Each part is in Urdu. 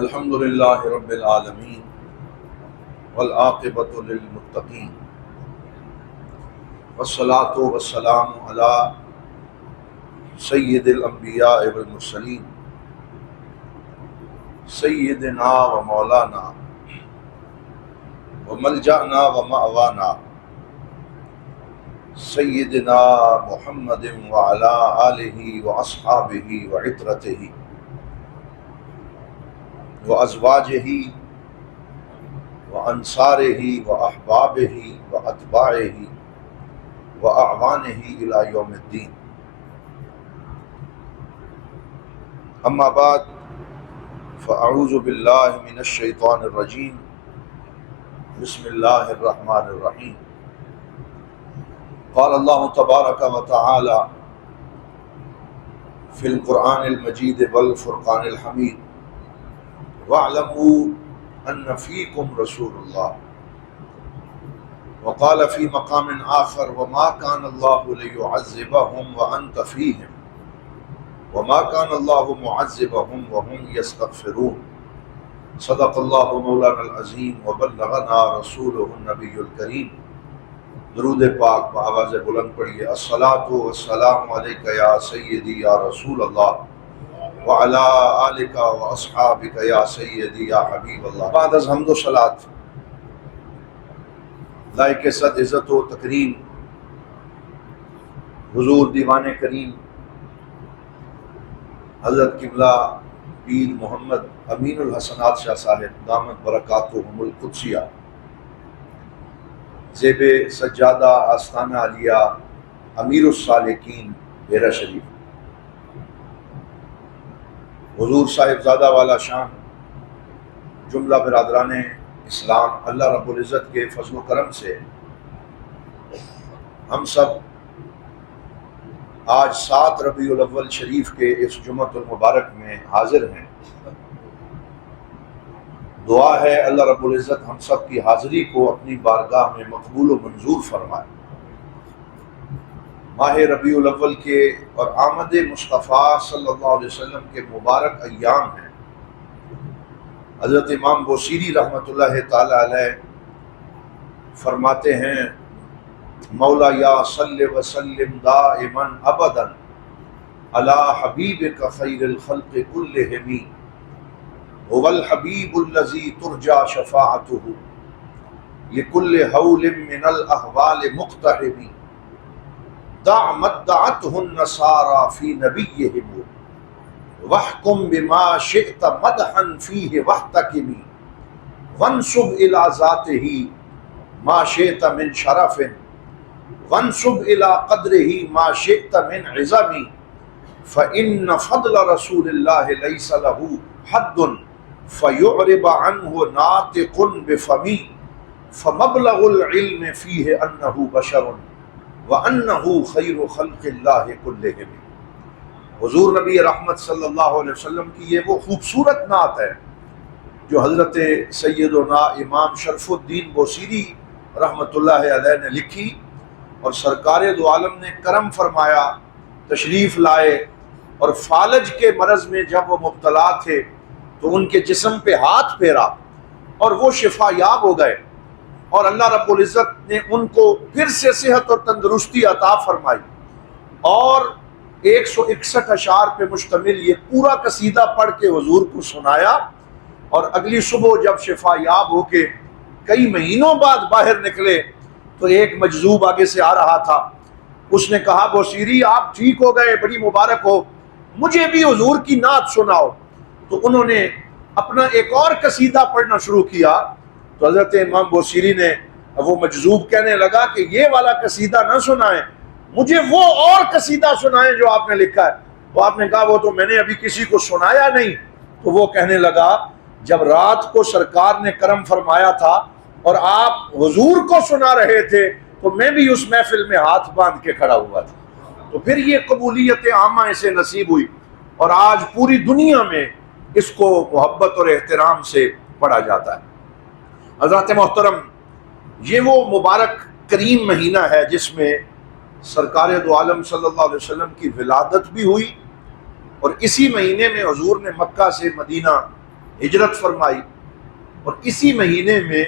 الحمد للہ رب العالمین والعاقبۃ للمتقین والصلاۃ والسلام علی سید الانبیاء والمرسلین سیدنا و مولانا و ملجأنا و مأوانا سیدنا محمد وعلی آلہ و اصحابہ و عطرتہ و ازواجہ و انصارہ و احبابہ و اتباعہ و اعوانہ الی یوم الدین. اما بعد فاعوذ باللہ من الشیطان الرجیم. بسم اللہ الرحمن الرحیم. قال اللہ تبارک و تعالی فی القرآن المجید والفرقان الحمید وَاعْلَمُوا أَنَّ فِيكُمْ رَسُولُ اللَّهِ وقال فی مقام آخر وَمَا كَانَ اللَّهُ لِيُعَذِّبَهُمْ وَأَنْتَ فِيهِمْ وَمَا كَانَ اللَّهُ مُعَذِّبَهُمْ وَهُمْ يَسْتَغْفِرُونَ. صدق اللہ مولانا العظیم وبلغنا رسولہ النبی الکریم. درود پاک بآواز بلند پڑھیے. الصلاۃ والسلام علیک یا سیدی یا رسول اللہ وعلی آلک و اصحابک یا سیدی یا حبیب اللہ. بعد از حمد و صلاۃ لائق صد عزت و تکریم حضور دیوان کریم حضرت قبلہ پیر محمد امین الحسنات شاہ صاحب دامت برکاتہم القدسیہ زیب سجادہ آستانہ علیہ امیر السالکین ڈیرہ شریف، حضور صاحبزادہ والا شان جملہ برادران اسلام، اللہ رب العزت کے فضل و کرم سے ہم سب آج 7 ربیع الاول شریف کے اس جمعۃ المبارک میں حاضر ہیں. دعا ہے اللہ رب العزت ہم سب کی حاضری کو اپنی بارگاہ میں مقبول و منظور فرمائے. ماہ ربیع الاول کے اور آمد مصطفیٰ صلی اللہ علیہ وسلم کے مبارک ایام ہیں. حضرت امام بوصیری رحمۃ اللہ تعالی علیہ فرماتے ہیں مولا یا صلی وسلم دائما ابدا علی حبیبک خیر الخلق کلہم هو الحبیب الذی ترجى شفاعته لکل حول من الاحوال مقتحم دع مدعته النصارى فی نبیہم واحکم بما شئت مدحا فیہ واحتکم وانسب الى ذاتہ ما شئت من شرف وانسب الى قدرہ ما شئت من عظم فإن فضل رسول اللہ لیس له حد فیعرب عنہ ناطق بفمی فمبلغ العلم فیہ انہ بشر وانہ خیر خلق اللہ کلہم. حضور نبی رحمت صلی اللہ علیہ وسلم کی یہ وہ خوبصورت نعت ہے جو حضرت سیدنا امام شرف الدین بوصیری رحمت اللہ علیہ نے لکھی، اور سرکار دو عالم نے کرم فرمایا، تشریف لائے، اور فالج کے مرض میں جب وہ مبتلا تھے تو ان کے جسم پہ ہاتھ پھیرا اور وہ شفا یاب ہو گئے، اور اللہ رب العزت نے ان کو پھر سے صحت اور تندرستی عطا فرمائی، اور 161 اشعار پہ مشتمل یہ پورا قصیدہ پڑھ کے حضور کو سنایا. اور اگلی صبح جب شفا یاب ہو کے کئی مہینوں بعد باہر نکلے تو ایک مجذوب آگے سے آ رہا تھا. اس نے کہا بوصیری آپ ٹھیک ہو گئے، بڑی مبارک ہو، مجھے بھی حضور کی نعت سناؤ. تو انہوں نے اپنا ایک اور قصیدہ پڑھنا شروع کیا. تو حضرت امام بوصیری نے، وہ مجذوب کہنے لگا کہ یہ والا قصیدہ نہ سنائیں، مجھے وہ اور قصیدہ سنائیں جو آپ نے لکھا ہے. تو آپ نے کہا وہ تو میں نے ابھی کسی کو سنایا نہیں. تو وہ کہنے لگا جب رات کو سرکار نے کرم فرمایا تھا اور آپ حضور کو سنا رہے تھے تو میں بھی اس محفل میں ہاتھ باندھ کے کھڑا ہوا تھا. تو پھر یہ قبولیت عامہ اسے نصیب ہوئی، اور آج پوری دنیا میں اس کو محبت اور احترام سے پڑھا جاتا ہے. حضرات محترم، یہ وہ مبارک کریم مہینہ ہے جس میں سرکار دو عالم صلی اللہ علیہ وسلم کی ولادت بھی ہوئی، اور اسی مہینے میں حضور نے مکہ سے مدینہ ہجرت فرمائی، اور اسی مہینے میں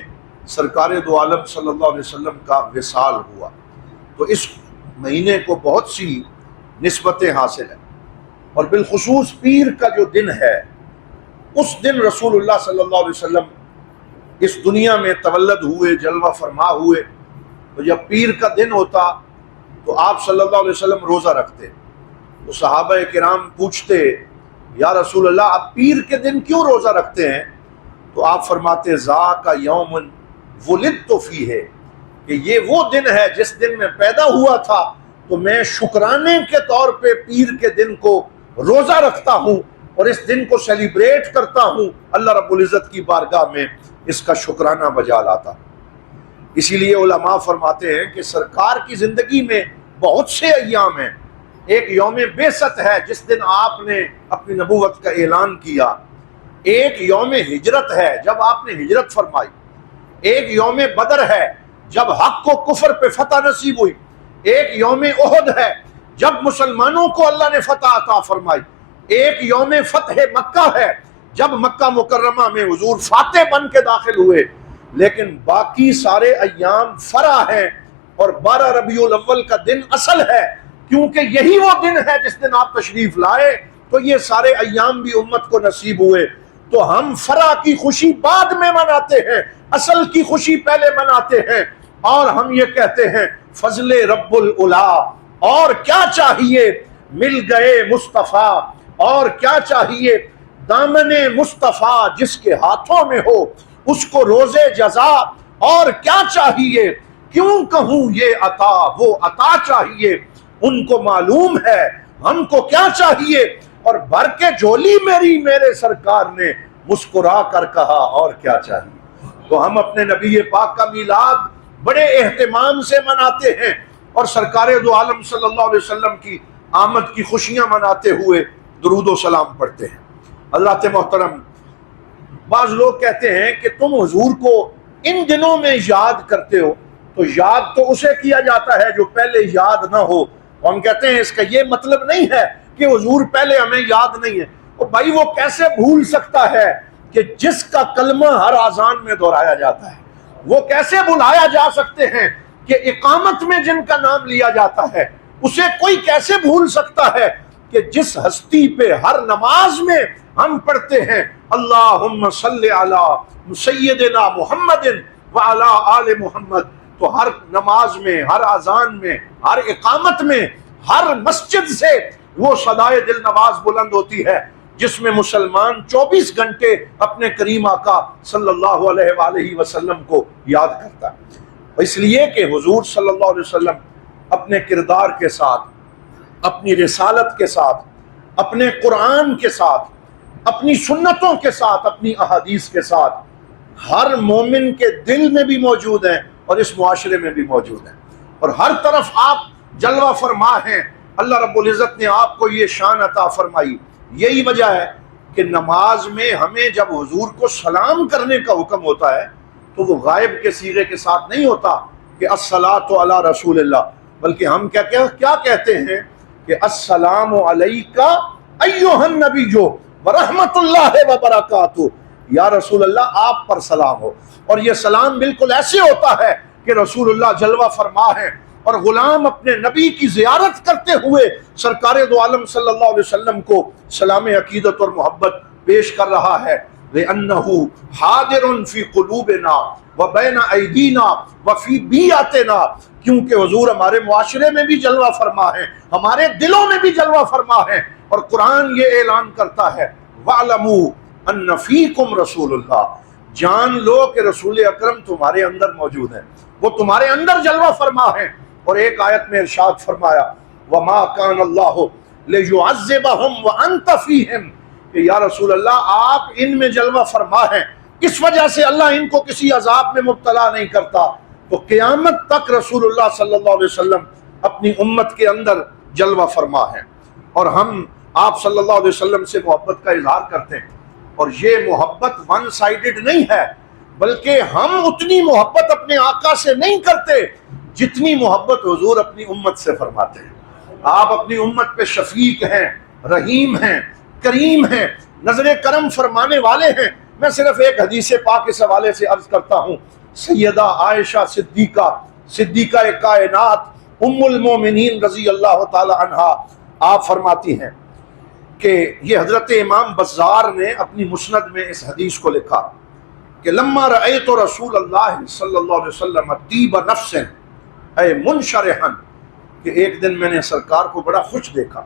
سرکار دو عالم صلی اللہ علیہ وسلم کا وصال ہوا۔ تو اس مہینے کو بہت سی نسبتیں حاصل ہیں، اور بالخصوص پیر کا جو دن ہے، اس دن رسول اللہ صلی اللہ علیہ وسلم اس دنیا میں تولد ہوئے، جلوہ فرما ہوئے۔ تو جب پیر کا دن ہوتا تو آپ صلی اللہ علیہ وسلم روزہ رکھتے، تو صحابہ کرام پوچھتے یا رسول اللہ آپ پیر کے دن کیوں روزہ رکھتے ہیں؟ تو آپ فرماتے ذاک یوم ولدت فیہ، کہ یہ وہ دن ہے جس دن میں پیدا ہوا تھا، تو میں شکرانے کے طور پہ پیر کے دن کو روزہ رکھتا ہوں اور اس دن کو سیلیبریٹ کرتا ہوں، اللہ رب العزت کی بارگاہ میں اس کا شکرانہ بجا لاتا۔ اسی لیے علماء فرماتے ہیں کہ سرکار کی زندگی میں بہت سے ایام ہیں۔ ایک یوم بعثت ہے جس دن آپ نے اپنی نبوت کا اعلان کیا، ایک یوم ہجرت ہے جب آپ نے ہجرت فرمائی، ایک یوم بدر ہے جب حق کو کفر پہ فتح نصیب ہوئی، ایک یوم احد ہے جب مسلمانوں کو اللہ نے فتح عطا فرمائی، ایک یوم فتح مکہ ہے جب مکہ مکرمہ میں حضور فاتح بن کے داخل ہوئے۔ لیکن باقی سارے ایام فرع ہیں، اور 12 ربیع الاول کا دن اصل ہے، کیونکہ یہی وہ دن ہے جس دن آپ تشریف لائے، تو یہ سارے ایام بھی امت کو نصیب ہوئے۔ تو ہم فرع کی خوشی بعد میں مناتے ہیں، اصل کی خوشی پہلے مناتے ہیں، اور ہم یہ کہتے ہیں فضل رب العلا، اور کیا چاہیے مل گئے مصطفیٰ، اور کیا چاہیے دامن مصطفیٰ جس کے ہاتھوں میں ہو اس کو روزے جزا، اور کیا چاہیے کیوں کہوں یہ عطا وہ عطا چاہیے، ان کو معلوم ہے ہم کو کیا چاہیے، اور بھر کے جھولی میری میرے سرکار نے مسکرا کر کہا اور کیا چاہیے۔ تو ہم اپنے نبی پاک کا میلاد بڑے اہتمام سے مناتے ہیں، اور سرکار دو عالم صلی اللہ علیہ وسلم کی آمد کی خوشیاں مناتے ہوئے درود و سلام پڑھتے ہیں۔ حضرات محترم، بعض لوگ کہتے ہیں کہ تم حضور کو ان دنوں میں یاد کرتے ہو، تو یاد تو اسے کیا جاتا ہے جو پہلے یاد نہ ہو۔ ہم کہتے ہیں اس کا یہ مطلب نہیں ہے کہ حضور پہلے ہمیں یاد نہیں ہے۔ اور بھائی وہ کیسے بھول سکتا ہے کہ جس کا کلمہ ہر اذان میں دہرایا جاتا ہے؟ وہ کیسے بھلایا جا سکتے ہیں کہ اقامت میں جن کا نام لیا جاتا ہے؟ اسے کوئی کیسے بھول سکتا ہے کہ جس ہستی پہ ہر نماز میں ہم پڑھتے ہیں اللہم صلی علی سیدنا محمد وعلی آل محمد، تو ہر نماز میں، ہر اذان میں، ہر اقامت میں، ہر مسجد سے وہ صدائے دل نواز بلند ہوتی ہے جس میں مسلمان 24 گھنٹے اپنے کریم آقا صلی اللہ علیہ وآلہ وسلم کو یاد کرتا ہے۔ اس لیے کہ حضور صلی اللہ علیہ وسلم اپنے کردار کے ساتھ، اپنی رسالت کے ساتھ، اپنے قرآن کے ساتھ، اپنی سنتوں کے ساتھ، اپنی احادیث کے ساتھ ہر مومن کے دل میں بھی موجود ہیں اور اس معاشرے میں بھی موجود ہیں، اور ہر طرف آپ جلوہ فرما ہیں۔ اللہ رب العزت نے آپ کو یہ شان عطا فرمائی۔ یہی وجہ ہے کہ نماز میں ہمیں جب حضور کو سلام کرنے کا حکم ہوتا ہے تو وہ غائب کے صیغے کے ساتھ نہیں ہوتا کہ الصلاۃ علی رسول اللہ، بلکہ ہم کیا کہتے ہیں کہ السلام علیکہ ایھا النبی ورحمۃ اللہ وبرکاتہ، یا رسول اللہ آپ پر سلام ہو۔ اور یہ سلام بالکل ایسے ہوتا ہے کہ رسول اللہ جلوہ فرما ہے اور غلام اپنے نبی کی زیارت کرتے ہوئے سرکار دو عالم صلی اللہ علیہ وسلم کو سلام عقیدت اور محبت پیش کر رہا ہے۔ لِأَنَّهُ حَاضِرٌ فِي قُلُوبِنَا وَبَيْنَ أَيْدِينَا وَفِي بِيَاتِنَا، کیونکہ حضور ہمارے معاشرے میں بھی جلوہ فرما ہے، ہمارے دلوں میں بھی جلوہ فرما ہے، اور قرآن یہ اعلان کرتا ہے وَاعْلَمُوا أَنَّ فِيكُمْ رَسُولُ اللَّهِ، جان لو کہ رسول اکرم تمہارے اندر موجود ہیں، وہ تمہارے اندر جلوہ فرما ہے۔ اور ایک آیت میں ارشاد فرمایا وَمَا كَانَ اللَّهُ لِيُعَذِّبَهُمْ وَأَنْتَ فِيهِمْ، کہ یا رسول اللہ آپ ان میں جلوہ فرما ہیں، اس وجہ سے اللہ ان کو کسی عذاب میں مبتلا نہیں کرتا۔ تو قیامت تک رسول اللہ صلی اللہ علیہ وسلم اپنی امت کے اندر جلوہ فرما ہیں، اور ہم آپ صلی اللہ علیہ وسلم سے محبت کا اظہار کرتے ہیں، اور یہ محبت ون سائیڈڈ نہیں ہے، بلکہ ہم اتنی محبت اپنے آقا سے نہیں کرتے جتنی محبت حضور اپنی امت سے فرماتے ہیں۔ آپ اپنی امت پہ شفیق ہیں، رحیم ہیں، کریم ہیں، نظر کرم فرمانے والے ہیں، میں صرف ایک حدیث پاک اس حوالے سے عرض کرتا ہوں. سیدہ عائشہ صدیقہ کائنات ام المومنین رضی اللہ تعالی عنہا آپ فرماتی ہیں کہ یہ حضرت امام بزار نے اپنی مسند میں اس حدیث کو لکھا کہ لما رأیت رسول اللہ صلی اللہ علیہ وسلم طیب نفس اے منشرحا، کہ ایک دن میں نے سرکار کو بڑا خوش دیکھا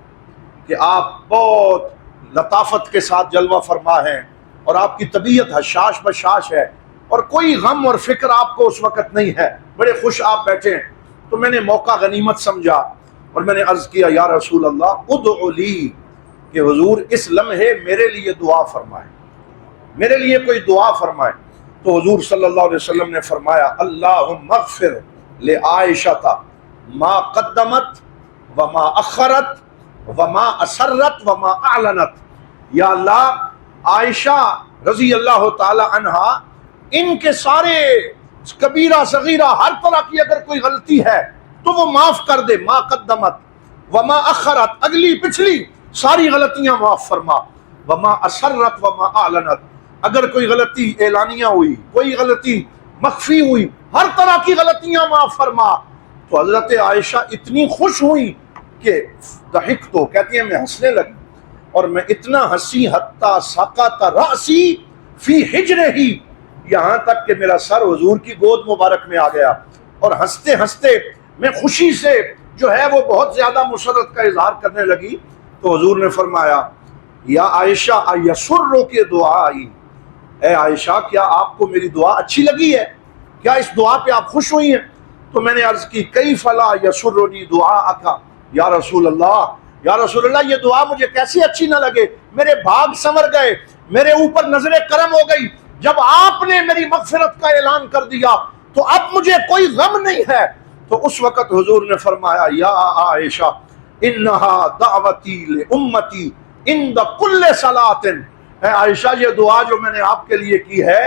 کہ آپ بہت لطافت کے ساتھ جلوہ فرما ہیں اور آپ کی طبیعت حشاش بشاش ہے اور کوئی غم اور فکر آپ کو اس وقت نہیں ہے، بڑے خوش آپ بیٹھے ہیں. تو میں نے موقع غنیمت سمجھا اور میں نے عرض کیا یا رسول اللہ ادعو لی، کہ حضور اس لمحے میرے لیے دعا فرمائیں، میرے لیے کوئی دعا فرمائیں. تو حضور صلی اللہ علیہ وسلم نے فرمایا اللہم اغفر لعائشہ ما قدمت وما اخرت وما اسرت وما اعلنت. یا اللہ عائشہ رضی اللہ تعالی عنہا ان کے سارے کبیرہ صغیرہ ہر طرح کی اگر کوئی غلطی ہے تو وہ معاف کر دے. ما قدمت وما اخرت، اگلی پچھلی ساری غلطیاں معاف فرما. وما اسرت وما اعلنت، اگر کوئی غلطی اعلانیہ ہوئی، کوئی غلطی مخفی ہوئی، ہر طرح کی غلطیاں معاف فرما. تو حضرت عائشہ اتنی خوش ہوئی کہ ضحک تو کہتی ہیں میں ہنسنے لگی اور میں اتنا ہنسی حتی سقط رأسی فی حجرہ، یہاں تک کہ میرا سر حضور کی گود مبارک میں آ گیا اور ہنستے ہنستے میں خوشی سے جو ہے وہ بہت زیادہ مسرت کا اظہار کرنے لگی. تو حضور نے فرمایا یا عائشہ ایسرک دعائی، اے عائشہ کیا آپ کو میری دعا اچھی لگی ہے؟ کیا اس دعا پہ آپ خوش ہوئی ہیں؟ تو میں نے عرض کی کیف لا یسرنی دعاءک یا رسول اللہ، یا رسول اللہ یہ دعا مجھے کیسی اچھی نہ لگے، میرے بھاگ سنور گئے، میرے اوپر نظر کرم ہو گئی جب آپ نے میری مغفرت کا اعلان کر دیا تو اب مجھے کوئی غم نہیں ہے. تو اس وقت حضور نے فرمایا یا عائشہ انہا دعوتی لامتی عند کل صلاۃ، اے عائشہ یہ دعا جو میں نے آپ کے لیے کی ہے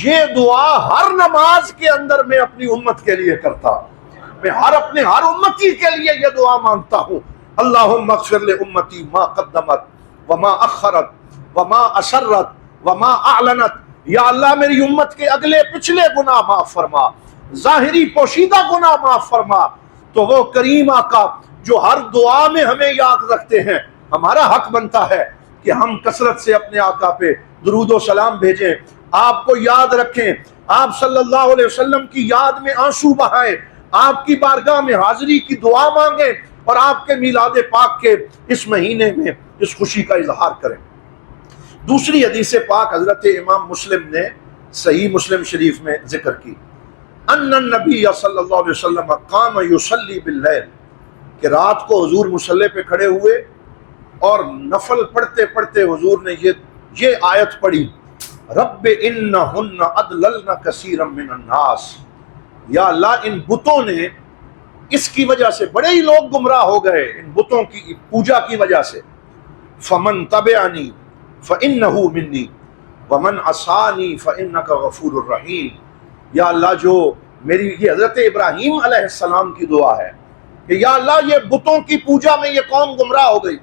یہ دعا ہر نماز کے اندر میں اپنی امت کے لیے کرتا ہوں، میں ہر امتی کے لیے یہ دعا مانگتا ہوں. اللہم اغفر لامتی ما قدمت وما اخرت وما اسرت وما اعلنت، یا اللہ میری امت کے اگلے پچھلے گناہ معاف فرما، ظاہری پوشیدہ گناہ معاف فرما. تو وہ کریم آقا جو ہر دعا میں ہمیں یاد رکھتے ہیں، ہمارا حق بنتا ہے کہ ہم کثرت سے اپنے آقا پہ درود و سلام بھیجیں، آپ کو یاد رکھیں، آپ صلی اللہ علیہ وسلم کی یاد میں آنسو بہائیں، آپ کی بارگاہ میں حاضری کی دعا مانگیں اور آپ کے میلاد پاک کے اس مہینے میں اس خوشی کا اظہار کریں. دوسری حدیث پاک حضرت امام مسلم نے صحیح مسلم شریف میں ذکر کی ان النبی صلی اللہ علیہ وسلم قام یصلی باللیل، کہ رات کو حضور مصلی پہ کھڑے ہوئے اور نفل پڑھتے پڑھتے حضور نے یہ آیت پڑھی رب انہن اضللن کثیرا من الناس، یا اللہ ان بتوں نے اس کی وجہ سے بڑے ہی لوگ گمراہ ہو گئے، ان بتوں کی پوجا کی وجہ سے. فمن تبعنی فإنہ منی ومن عصانی فإنک غفور الرحیم، یا اللہ جو میری، یہ حضرت ابراہیم علیہ السلام کی دعا ہے کہ یا اللہ یہ بتوں کی پوجا میں یہ قوم گمراہ ہو گئی،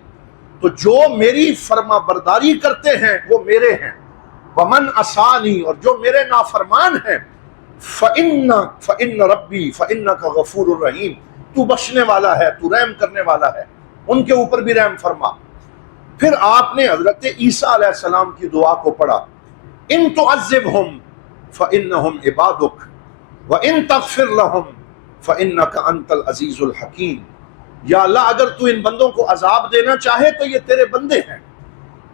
تو جو میری فرما برداری کرتے ہیں وہ میرے ہیں، ومن عصانی اور جو میرے نافرمان ہیں، فإن ربی فإنک غفور الرحیم، تو بخشنے والا ہے، تو رحم کرنے والا ہے، ان کے اوپر بھی رحم فرما. پھر آپ نے حضرت عیسیٰ علیہ السلام کی دعا کو پڑھا ان تعذبہم فإنہم عبادک وإن تغفر لہم فإنک انت العزیز الحکیم، یا اللہ اگر تو ان بندوں کو عذاب دینا چاہے تو یہ تیرے بندے ہیں،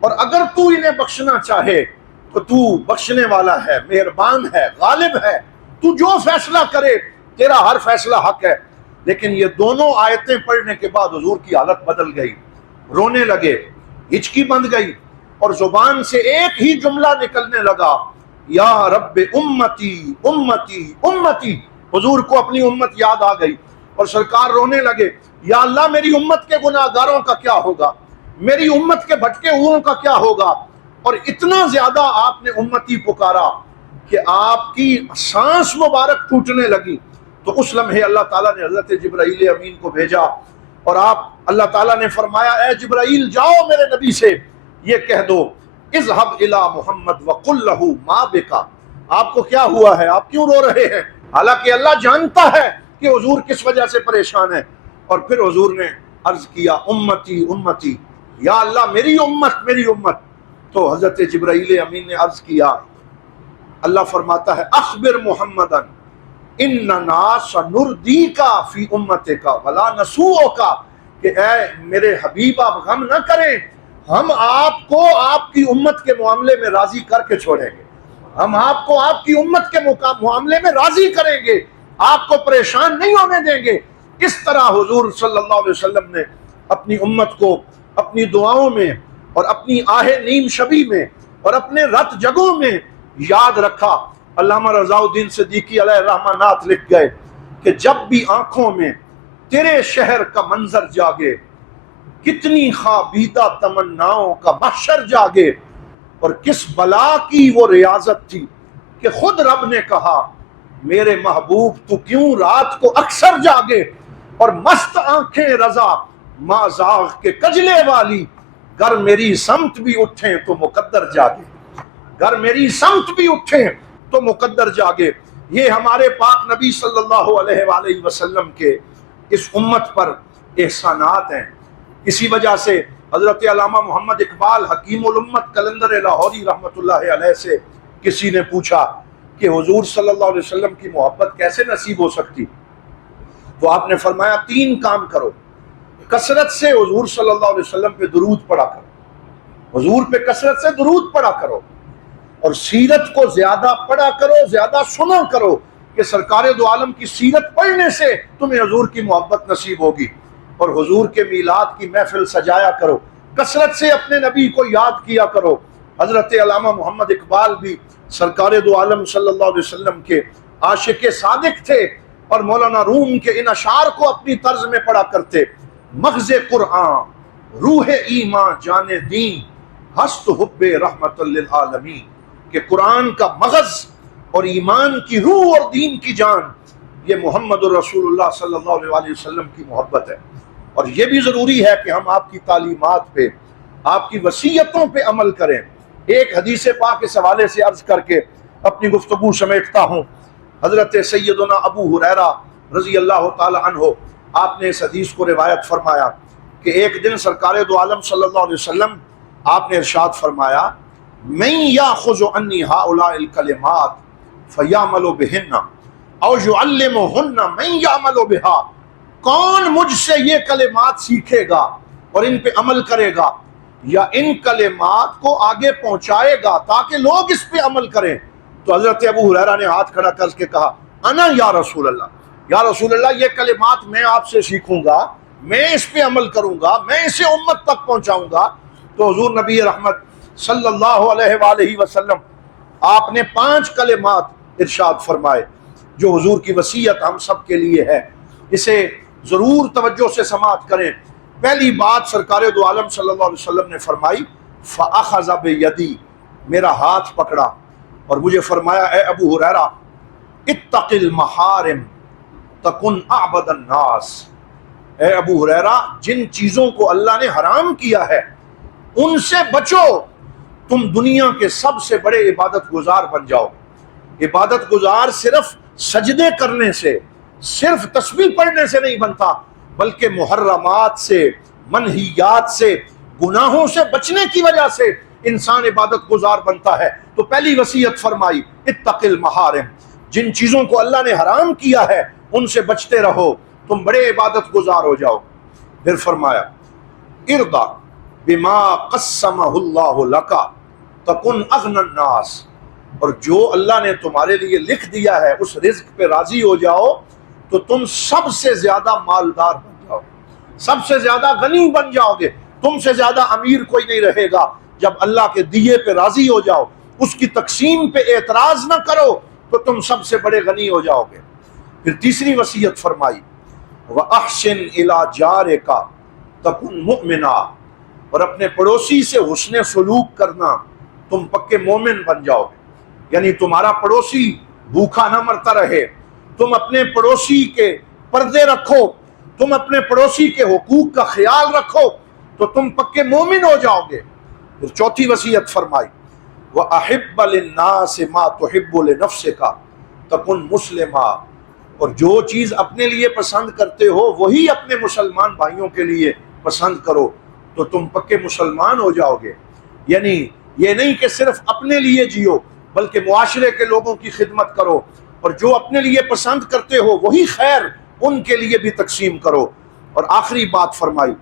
اور اگر تو انہیں بخشنا چاہے تو تو بخشنے والا ہے، مہربان ہے، غالب ہے، تو جو فیصلہ کرے تیرا ہر فیصلہ حق ہے. لیکن یہ دونوں آیتیں پڑھنے کے بعد حضور کی حالت بدل گئی، رونے لگے، ہچکی بند گئی اور زبان سے ایک ہی جملہ نکلنے لگا یا رب امتی امتی امتی. حضور کو اپنی امت یاد آ گئی اور سرکار رونے لگے یا اللہ میری امت کے گناہ گاروں کا کیا ہوگا، میری امت کے بھٹکے ہوئوں کا کیا ہوگا. اور اتنا زیادہ آپ نے امتی پکارا کہ آپ کی سانس مبارک ٹوٹنے لگی. تو اس لمحے اللہ تعالیٰ نے حضرت جبرائیل امین کو بھیجا اور اللہ تعالیٰ نے فرمایا اے جبرائیل جاؤ میرے نبی سے یہ کہہ دو اذهب الى محمد وقل له ما بکا، آپ کو کیا ہوا ہے، آپ کیوں رو رہے ہیں؟ حالانکہ اللہ جانتا ہے کہ حضور کس وجہ سے پریشان ہے۔ اور پھر حضور نے عرض کیا امتی امتی، یا اللہ میری امت میری امت۔ تو حضرت جبرائیل امین نے عرض کیا، اللہ فرماتا ہے اخبر محمدن اننا سنردیک فی امتک ولا نسوءک، کہ اے میرے حبیب آپ غم نہ کریں، ہم آپ کو آپ کی امت کے معاملے میں راضی کر کے چھوڑیں گے، ہم آپ کو آپ کی امت کے معاملے میں راضی کریں گے، آپ کو پریشان نہیں ہونے دیں گے۔ اس طرح حضور صلی اللہ علیہ وسلم نے اپنی امت کو اپنی دعاؤں میں اور اپنی آہ نیم شبی میں اور اپنے رت جگوں میں یاد رکھا۔ علامہ رضا الدین صدیقی علیہ الرحمٰنات لکھ گئے کہ جب بھی آنکھوں میں تیرے شہر کا منظر جاگے، کتنی خوابیدہ تمناؤں کا محشر جاگے، اور کس بلا کی وہ ریاضت تھی کہ خود رب نے کہا میرے محبوب تو کیوں رات کو اکثر جاگے، اور مست آنکھیں رضا ما زاغ کے کجلے والی، گر میری سمت بھی اٹھیں تو مقدر جاگے، گر میری سمت بھی اٹھیں تو مقدر جاگے۔ یہ ہمارے پاک نبی صلی اللہ علیہ وآلہ وسلم کے اس امت پر احسانات ہیں۔ اسی وجہ سے حضرت علامہ محمد اقبال حکیم الامت قلندر لاہوری رحمۃ اللہ علیہ سے کسی نے پوچھا کہ حضور صلی اللہ علیہ وسلم کی محبت کیسے نصیب ہو سکتی؟ تو آپ نے فرمایا 3 کام کرو، کثرت سے حضور صلی اللہ علیہ وسلم پہ درود پڑھا کرو، حضور پہ کثرت سے درود پڑھا کرو، اور سیرت کو زیادہ پڑھا کرو، زیادہ سنا کرو، کہ سرکار دو عالم کی سیرت پڑھنے سے تمہیں حضور کی محبت نصیب ہوگی، اور حضور کے میلاد کی محفل سجایا کرو، کثرت سے اپنے نبی کو یاد کیا کرو۔ حضرت علامہ محمد اقبال بھی سرکار دو عالم صلی اللہ علیہ وسلم کے عاشق صادق تھے، اور مولانا روم کے ان اشعار کو اپنی طرز میں پڑھا کرتے، مغز قرآن روح ایمان جان دین ہست حب رحمت للعالمین، کہ قرآن کا مغز اور ایمان کی روح اور دین کی جان یہ محمد الرسول اللہ صلی اللہ علیہ وسلم کی محبت ہے۔ اور یہ بھی ضروری ہے کہ ہم آپ کی تعلیمات پہ، آپ کی وصیتوں پہ عمل کریں۔ ایک حدیث پاک اس حوالے سے عرض کر کے اپنی گفتگو سمیٹتا ہوں۔ حضرت سیدنا ابو ہریرہ رضی اللہ تعالی عنہ، آپ نے اس حدیث کو روایت فرمایا کہ ایک دن سرکار دو عالم صلی اللہ علیہ وسلم آپ نے ارشاد فرمایا من یاخذ عنی ہؤلاء الکلمات فیعمل بہن او یعلمہن من یعمل بہا، کون مجھ سے یہ کلمات سیکھے گا اور ان پہ عمل کرے گا، یا ان کلمات کو آگے پہنچائے گا تاکہ لوگ اس پہ عمل کریں؟ تو حضرت ابو ہریرہ نے ہاتھ کھڑا کر کے کہا انا یا رسول اللہ، یا رسول اللہ یہ کلمات میں آپ سے سیکھوں گا، میں اس پہ عمل کروں گا، میں اسے امت تک پہنچاؤں گا۔ تو حضور نبی رحمت صلی اللہ علیہ وآلہ وسلم آپ نے 5 کلمات ارشاد فرمائے جو حضور کی وصیت ہم سب کے لیے ہے، اسے ضرور توجہ سے سماعت کریں۔ پہلی بات سرکار دو عالم صلی اللہ علیہ وسلم نے فرمائی فأخذ بیدی، میرا ہاتھ پکڑا اور مجھے فرمایا اے ابو ہریرہ اتق المحارم تکن اعبد الناس، اے ابو ہریرہ جن چیزوں کو اللہ نے حرام کیا ہے ان سے بچو، تم دنیا کے سب سے بڑے عبادت گزار بن جاؤ۔ عبادت گزار صرف سجدے کرنے سے، صرف تسبیح پڑھنے سے نہیں بنتا، بلکہ محرمات سے، منہیات سے، گناہوں سے بچنے کی وجہ سے انسان عبادت گزار بنتا ہے۔ تو پہلی وصیت فرمائی اتق المحارم، جن چیزوں کو اللہ نے حرام کیا ہے ان سے بچتے رہو، تم بڑے عبادت گزار ہو جاؤ۔ پھر فرمایا ارضا بما قسمہ اللہ لکا تکن اغنى الناس، اور جو اللہ نے تمہارے لیے لکھ دیا ہے اس رزق پہ راضی ہو جاؤ تو تم سب سے زیادہ مالدار بن جاؤ، سب سے زیادہ غنی بن جاؤ گے، تم سے زیادہ امیر کوئی نہیں رہے گا۔ جب اللہ کے دیے پہ راضی ہو جاؤ، اس کی تقسیم پہ اعتراض نہ کرو تو تم سب سے بڑے غنی ہو جاؤ گے۔ پھر تیسری وصیت فرمائی وَأَحْسِنْ إِلَىٰ جَارِكَ تَكُنْ مُؤْمِنًا، اور اپنے پڑوسی سے حسن سلوک کرنا، تم پکے مومن بن جاؤ گے۔ یعنی تمہارا پڑوسی بھوکا نہ مرتا رہے، تم اپنے پڑوسی کے پردے رکھو، تم اپنے پڑوسی کے حقوق کا خیال رکھو تو تم پکے مومن ہو جاؤ گے۔ پھر چوتھی وصیت فرمائی وَأَحِبَّ لِلنَّاسِ مَا تُحِبُّ لِنَفْسِكَ تَكُنْ مُسْلِمًا، اور جو چیز اپنے لیے پسند کرتے ہو وہی اپنے مسلمان بھائیوں کے لیے پسند کرو تو تم پکے مسلمان ہو جاؤ گے۔ یعنی یہ نہیں کہ صرف اپنے لیے جیو بلکہ معاشرے کے لوگوں کی خدمت کرو، اور جو اپنے لیے پسند کرتے ہو وہی خیر ان کے لیے بھی تقسیم کرو۔ اور آخری بات فرمائی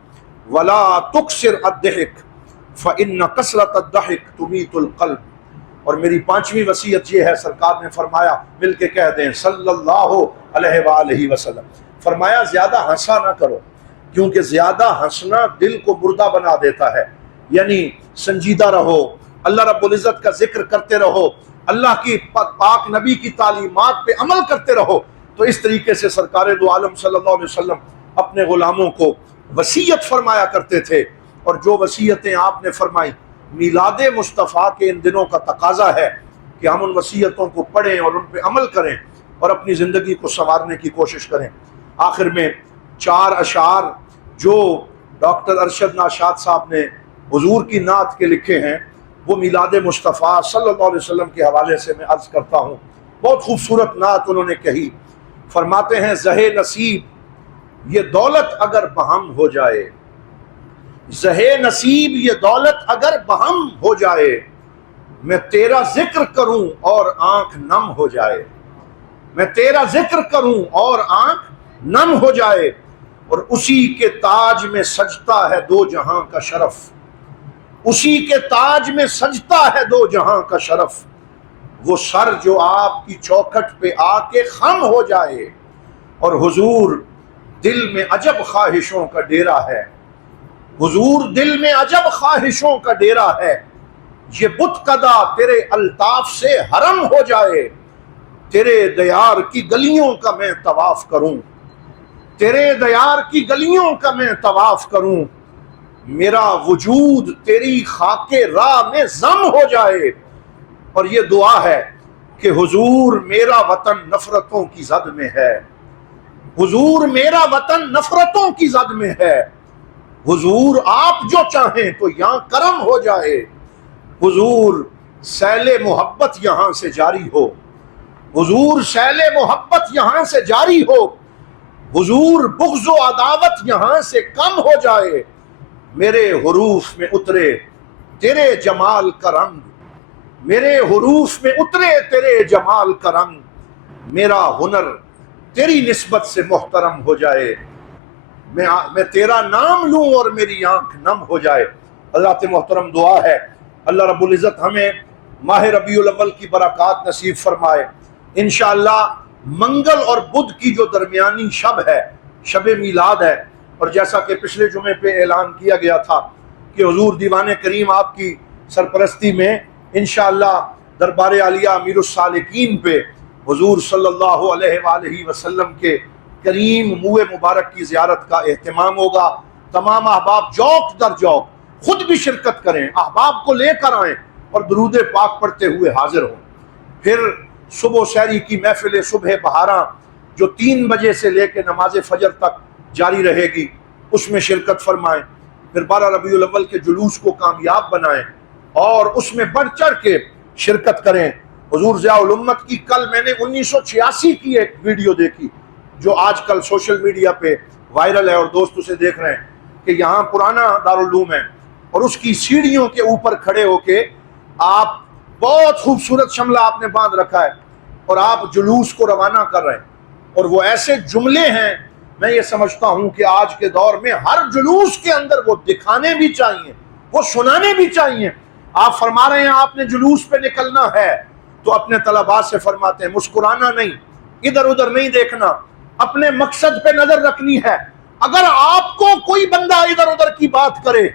وَلَا تُكْسِرْ الضِّحِكَ فَإِنَّ كَثْرَةَ الضَّحِكِ تُمِيتُ الْقَلْبَ۔ اور میری پانچویں وصیت یہ ہے، سرکار نے فرمایا، مل کے کہہ دیں صلی اللہ علیہ وآلہ وسلم، فرمایا زیادہ ہنسا نہ کرو، کیونکہ زیادہ ہنسنا دل کو مردہ بنا دیتا ہے۔ یعنی سنجیدہ رہو، اللہ رب العزت کا ذکر کرتے رہو، اللہ کی پاک نبی کی تعلیمات پہ عمل کرتے رہو۔ تو اس طریقے سے سرکار دو عالم صلی اللہ علیہ وسلم اپنے غلاموں کو وصیت فرمایا کرتے تھے، اور جو وصیتیں آپ نے فرمائی میلاد مصطفیٰ کے ان دنوں کا تقاضا ہے کہ ہم ان وصیتوں کو پڑھیں اور ان پہ عمل کریں اور اپنی زندگی کو سنوارنے کی کوشش کریں۔ آخر میں 4 اشعار جو ڈاکٹر ارشد ناشاد صاحب نے حضور کی نعت کے لکھے ہیں، وہ میلاد مصطفیٰ صلی اللہ علیہ وسلم کے حوالے سے میں عرض کرتا ہوں۔ بہت خوبصورت نعت انہوں نے کہی، فرماتے ہیں زہے نصیب یہ دولت اگر بہم ہو جائے، زہے نصیب یہ دولت اگر بہم ہو جائے، میں تیرا ذکر کروں اور آنکھ نم ہو جائے، میں تیرا ذکر کروں اور آنکھ نم ہو جائے، اور اسی کے تاج میں سجتا ہے 2 جہاں کا شرف، اسی کے تاج میں سجتا ہے 2 جہاں کا شرف، وہ سر جو آپ کی چوکھٹ پہ آ کے خم ہو جائے، اور حضور دل میں عجب خواہشوں کا ڈیرا ہے، حضور دل میں عجب خواہشوں کا ڈیرا ہے، یہ بت قدا تیرے الطاف سے حرم ہو جائے، تیرے دیار کی گلیوں کا میں طواف کروں، تیرے دیار کی گلیوں کا میں طواف کروں، میرا وجود تیری خاک راہ میں ضم ہو جائے۔ اور یہ دعا ہے کہ حضور میرا وطن نفرتوں کی زد میں ہے، حضور میرا وطن نفرتوں کی زد میں ہے، حضور آپ جو چاہیں تو یہاں کرم ہو جائے، حضور سیل محبت یہاں سے جاری ہو، حضور سیل محبت یہاں سے جاری ہو، حضور بغض و عداوت یہاں سے کم ہو جائے، میرے حروف میں اترے تیرے جمال کا رنگ، میرے حروف میں اترے تیرے جمال کا رنگ، میرا ہنر تیری نسبت سے محترم ہو جائے، میں تیرا نام لوں اور میری آنکھ نم ہو جائے۔ حضرات محترم دعا ہے اللہ رب العزت ہمیں ماہ ربیع الاول کی برکات نصیب فرمائے۔ انشاءاللہ منگل اور بدھ کی جو درمیانی شب ہے، شب میلاد ہے، اور جیسا کہ پچھلے جمعے پہ اعلان کیا گیا تھا کہ حضور دیوان کریم آپ کی سرپرستی میں انشاءاللہ دربار عالیہ امیر السالکین پہ حضور صلی اللہ علیہ وآلہ وسلم کے کریم منہ مبارک کی زیارت کا اہتمام ہوگا۔ تمام احباب جوق در جوق خود بھی شرکت کریں، احباب کو لے کر آئیں اور درود پاک پڑھتے ہوئے حاضر ہوں۔ پھر صبح و سحری کی محفل صبح بہاراں جو 3 بجے سے لے کے نماز فجر تک جاری رہے گی، اس میں شرکت فرمائیں۔ پھر 12 ربیع الاول کے جلوس کو کامیاب بنائیں اور اس میں بڑھ چڑھ کے شرکت کریں۔ حضور ضیاء الامت کی کل میں نے 1986 کی ایک ویڈیو دیکھی جو آج کل سوشل میڈیا پہ وائرل ہے اور دوست اسے دیکھ رہے ہیں کہ یہاں پرانا دارالعلوم ہے اور اس کی سیڑھیوں کے اوپر کھڑے ہو کے آپ بہت خوبصورت شملہ آپ نے باندھ رکھا ہے اور آپ جلوس کو روانہ کر رہے ہیں، اور وہ ایسے جملے ہیں میں یہ سمجھتا ہوں کہ آج کے دور میں ہر جلوس کے اندر وہ دکھانے بھی چاہیے، وہ سنانے بھی چاہیے۔ آپ فرما رہے ہیں آپ نے جلوس پہ نکلنا ہے تو اپنے طلباء سے فرماتے ہیں مسکرانا نہیں، ادھر ادھر نہیں دیکھنا، اپنے مقصد پہ نظر رکھنی ہے۔ اگر آپ کو کوئی بندہ ادھر ادھر کی بات کرے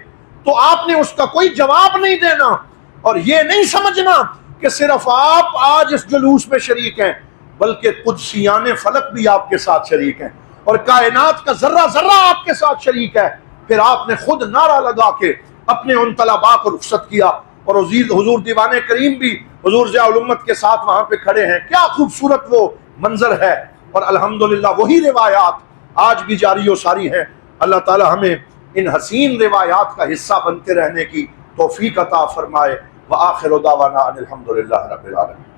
تو آپ نے اس کا کوئی جواب نہیں دینا، اور یہ نہیں سمجھنا کہ صرف آپ آج اس جلوس میں شریک ہیں، بلکہ قدسیان فلک بھی آپ کے ساتھ شریک ہیں اور کائنات کا ذرہ ذرہ آپ کے ساتھ شریک ہے۔ پھر آپ نے خود نعرہ لگا کے اپنے ان طلباء کو رخصت کیا، اور حضور دیوان کریم بھی حضور ضیاء الامت کے ساتھ وہاں پہ کھڑے ہیں۔ کیا خوبصورت وہ منظر ہے، اور الحمدللہ وہی روایات آج بھی جاری و ساری ہیں۔ اللہ تعالی ہمیں ان حسین روایات کا حصہ بنتے رہنے کی توفیق عطا فرمائے۔ وآخر دعوانا ان الحمد للہ رب العالمین۔